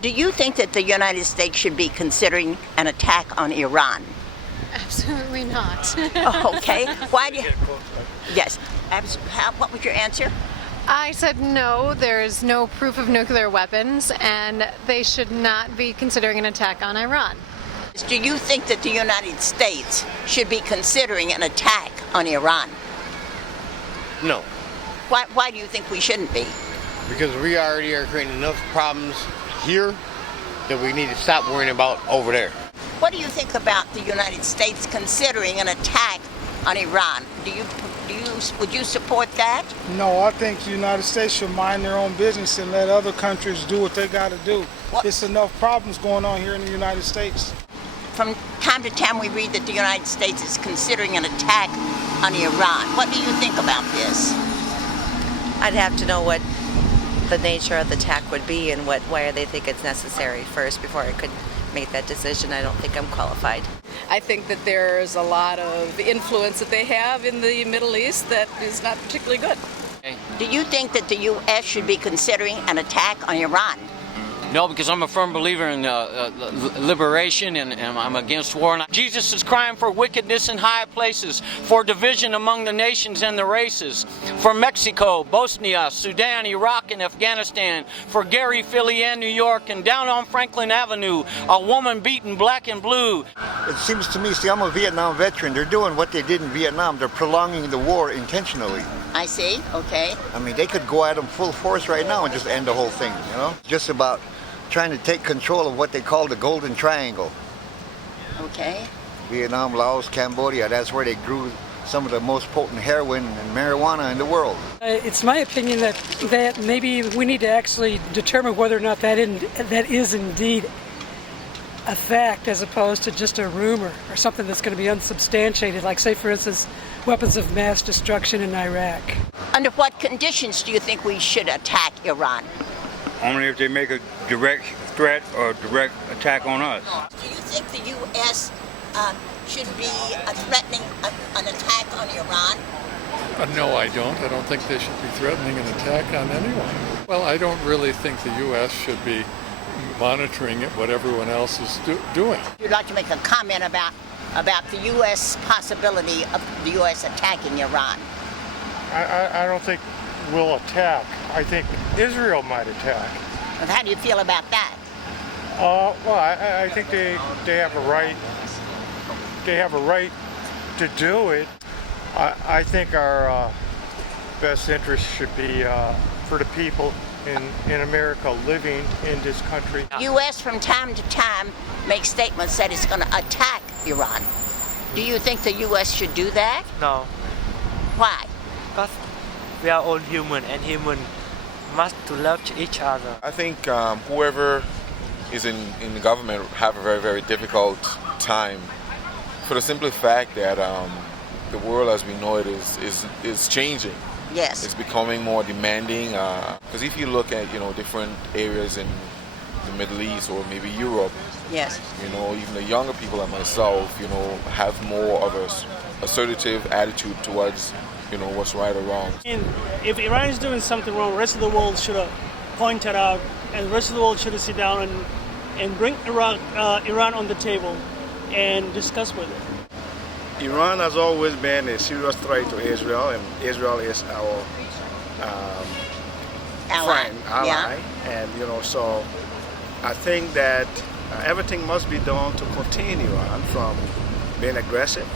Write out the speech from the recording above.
Do you think that the United States should be considering an attack on Iran? Absolutely not. Oh, okay. Why do you? Yes. What was your answer? I said no, there's no proof of nuclear weapons, and they should not be considering an attack on Iran. Do you think that the United States should be considering an attack on Iran? No, Why do you think we shouldn't be? because we already are creating enough problems here that we need to stop worrying about over there. What do you think about the United States considering an attack on Iran? Would you support that? No, I think the United States should mind their own business and let other countries do what they got to do. It's enough problems going on here in the United States. From time to time we read that the United States is considering an attack on Iran. What do you think about this? I'd have to know what the nature of the attack would be and why they think it's necessary first before I could make that decision. I don't think I'm qualified. I think that there's a lot of influence that they have in the Middle East that is not particularly good. Do you think that the U.S. should be considering an attack on Iran? No, because I'm a firm believer in liberation and I'm against war. Jesus is crying for wickedness in high places, for division among the nations and the races, for Mexico, Bosnia, Sudan, Iraq, and Afghanistan, for Gary, Philly, and New York, and down on Franklin Avenue, a woman beaten black and blue. It seems to me, see, I'm a Vietnam veteran. They're doing what they did in Vietnam. They're prolonging the war intentionally. I see, okay. I mean, they could go at them full force right now and just end the whole thing, you know? Just about trying to take control of what they call the Golden Triangle. Okay. Vietnam, Laos, Cambodia, that's where they grew some of the most potent heroin and marijuana in the world. It's my opinion that maybe we need to actually determine whether or not that is indeed a fact as opposed to just a rumor or something that's going to be unsubstantiated, like, say, for instance, weapons of mass destruction in Iraq. Under what conditions do you think we should attack Iran? Only if they make a direct threat or direct attack on us. Do you think the U.S. Should be threatening an attack on Iran? No, I don't. I don't think they should be threatening an attack on anyone. Well, I don't really think the U.S. should be monitoring what everyone else is doing. You'd like to make a comment about the U.S. possibility of the U.S. attacking Iran? I don't think we'll attack. I think Israel might attack. And how do you feel about that? Well, I think they have a right. They have a right to do it. I think our best interest should be for the people in America living in this country. U.S. from time to time makes statements that it's going to attack Iran. Do you think the U.S. should do that? No. Why? Because we are all human, and human must to love each other. I think whoever is in the government have a very, very difficult time for the simple fact that the world as we know it is changing. Yes. It's becoming more demanding. Because if you look at different areas in the Middle East or maybe Europe, yes, even the younger people like myself, have more of a assertive attitude towards what's right or wrong. And if Iran is doing something wrong, the rest of the world should have pointed out, and the rest of the world should have sit down and bring Iran on the table and discuss with it. Iran has always been a serious threat to Israel, and Israel is our ally. Yeah. And so I think that everything must be done to contain Iran from being aggressive.